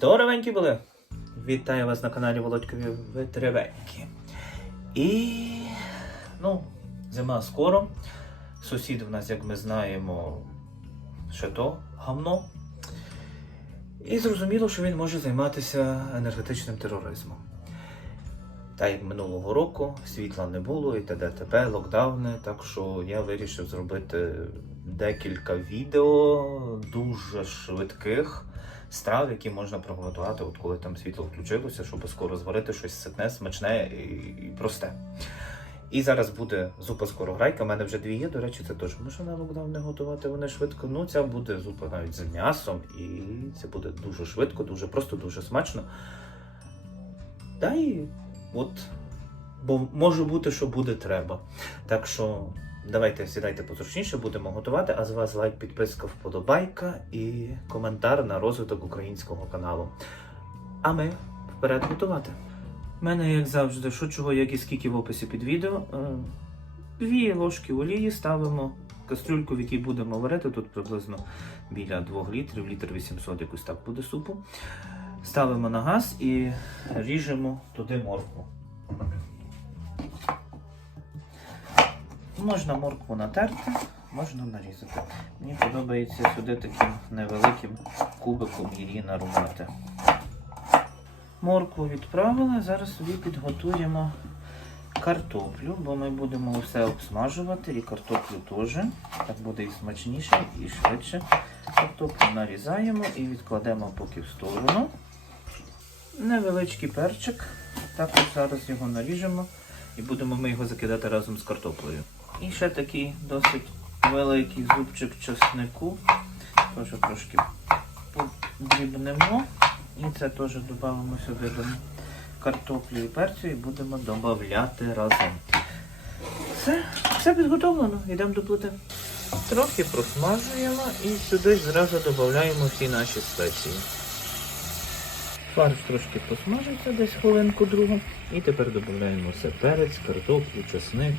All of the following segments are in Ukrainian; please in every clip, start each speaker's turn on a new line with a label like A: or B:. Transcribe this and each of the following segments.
A: Здоровенькі були! Вітаю вас на каналі Володькові Витребенькі. І ну, зима скоро. Сусід в нас, як ми знаємо, ще то гамно. І зрозуміло, що він може займатися енергетичним тероризмом. Та як минулого року світла не було і т.д. т.п. локдауни. Так що я вирішив зробити декілька відео дуже швидких страв, які можна приготувати, от коли там світло включилося, щоб скоро зварити щось ситне, смачне і, просте. І зараз буде зупа скорограйка. У мене вже дві є. До речі, це теж можна на локдаун не готувати. Вони швидко. Ну, ця буде зупа навіть з м'ясом, і це буде дуже швидко, дуже просто, дуже смачно. Та і от, бо може бути, що буде треба. Так що давайте сідайте позручніше, будемо готувати. А з вас лайк, підписка, вподобайка і коментар на розвиток українського каналу. А ми вперед готувати. У мене, як завжди, що чого, як і скільки в описі під відео. Е, Дві ложки олії ставимо. Кастрюльку, в якій будемо варити, тут приблизно біля 2 літрів, літр 800 якось так буде супу. Ставимо на газ і ріжемо туди моркву. Можна моркву натерти, можна нарізати. Мені подобається сюди таким невеликим кубиком її нарубати. Моркву відправили, зараз собі підготуємо картоплю, бо ми будемо все обсмажувати і картоплю теж. Так буде і смачніше, і швидше. Картоплю нарізаємо і відкладемо поки в сторону. Невеличкий перчик. Також зараз його наріжемо і будемо ми його закидати разом з картоплею. І ще такий досить великий зубчик чеснику. Теж трошки подрібнемо. І це теж додамо сюди до картоплю і перцю і будемо додати разом. Все, все підготовлено, йдемо до плити. Трохи просмажуємо і сюди зразу додаємо всі наші спеції. Фарш трошки посмажиться десь хвилинку другу. І тепер додаємо все перець, картоплю, чесник.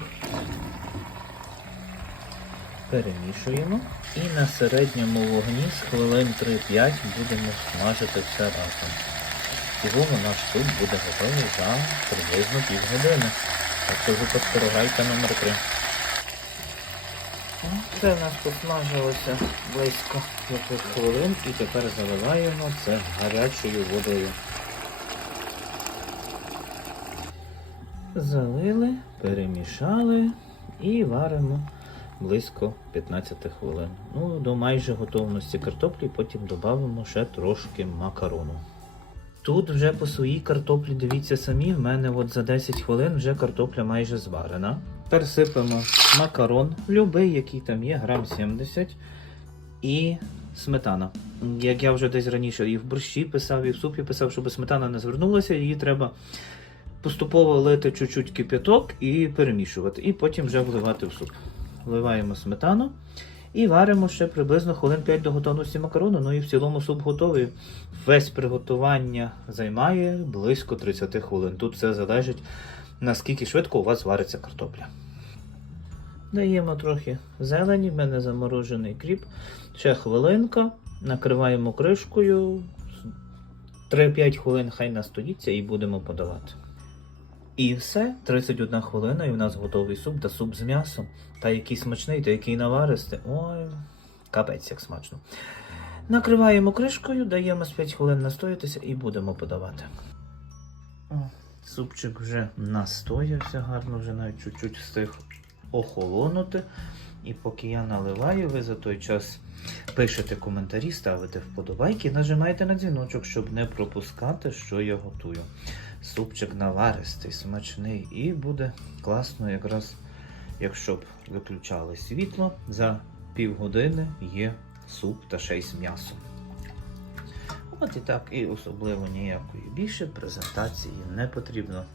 A: Перемішуємо. І на середньому вогні з хвилин 3-5 будемо смажити все разом. Цілому наш суп буде готовий за приблизно півгодини. Так що випуск скорогайка номер 3. Це в нас посмажилося близько 5 хвилин і тепер заливаємо це гарячою водою. Залили, перемішали і варимо близько 15 хвилин. Ну, до майже готовності картоплі, потім додамо ще трошки макарону. Тут вже по своїй картоплі, дивіться самі, в мене от за 10 хвилин вже картопля майже зварена. Тепер сипемо макарон, любий, який там є, грам 70. І сметана. Як я вже десь раніше і в борщі писав, і в супі писав, щоб сметана не звернулася, її треба поступово лити чуть-чуть кип'яток і перемішувати. І потім вже вливати в суп. Вливаємо сметану і варимо ще приблизно хвилин 5 до готовності макарону. Ну і в цілому суп готовий. Весь приготування займає близько 30 хвилин. Тут все залежить, наскільки швидко у вас вариться картопля. Даємо трохи зелені, в мене заморожений кріп. Ще хвилинка. Накриваємо кришкою. 3-5 хвилин хай настоїться і будемо подавати. І все, 31 хвилина, і в нас готовий суп та суп з м'ясом. Та який смачний, та який наваристий. Ой, капець як смачно. Накриваємо кришкою, даємо з 5 хвилин настоятися і будемо подавати. О, супчик вже настоявся гарно, вже навіть чуть-чуть встиг охолонути. І поки я наливаю, ви за той час пишете коментарі, ставите вподобайки, нажимайте на дзвіночок, щоб не пропускати, що я готую. Супчик наваристий, смачний і буде класно, якраз якщо б виключали світло, за півгодини є суп та ще й з м'ясом. От і так, і особливо ніякої більше презентації не потрібно.